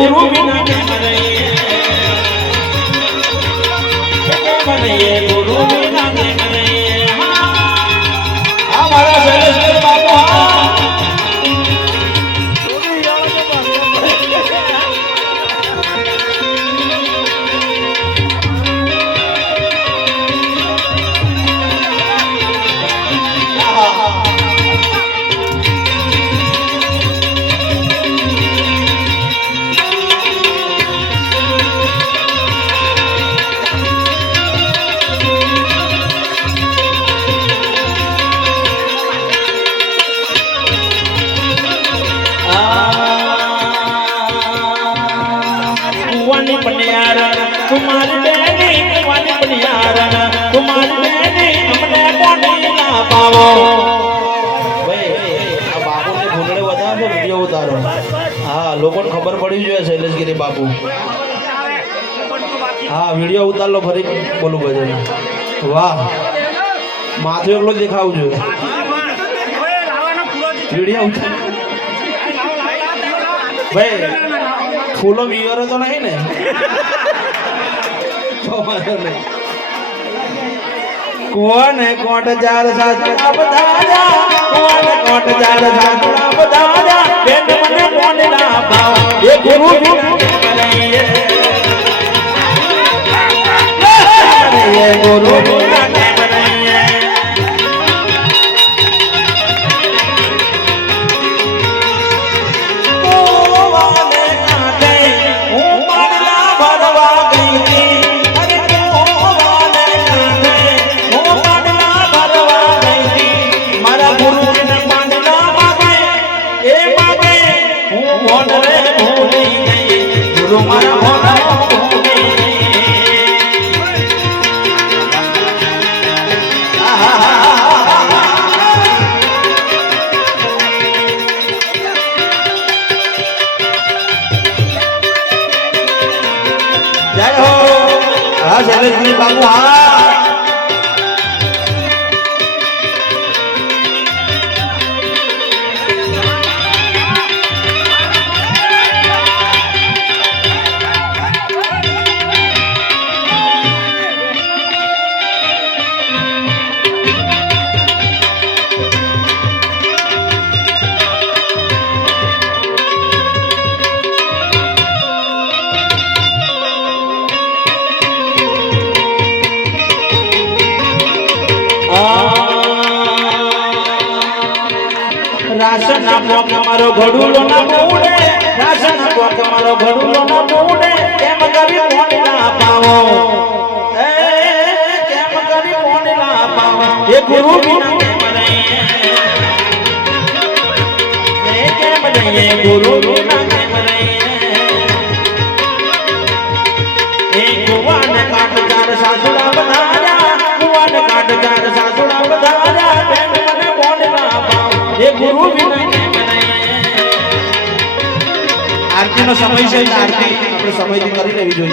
ગુરુ વિના કેમ રહીએ કેમ રહીએ વધારો વીડિયો ઉતારો હા લોકોને ખબર પડી જોઈએ શૈલેષગીરી બાપુ હા વીડિયો ઉતાર લો ફરી બોલું ભજન વાહ માથું એકલો દેખાવું જોઈએ વીડિયો ઉતાર ભાઈ ફૂલો વિયરો તો નહીં ને તો વાંધો નહીં. કોને કોટ જાર સાસુડા બધા કોણ કોટ જાર સાસુડા બધા બેન મને જય હો હા શૈલેષભાઈ બાબુ હા પોક મારો ઘડુલો ના મૂડે રાશન ના પોક મારો ઘડુલો ના મૂડે કેમ કરી મોડ ના પાવો એ કેમ કરી મોડ ના પાવો એ ગુરુ વિના કેમ રહીએ એ કેમ રહીએ ગુરુ આરતી નો સમય છે આરતી. આપણે સમયથી કરી લેવી જોઈએ.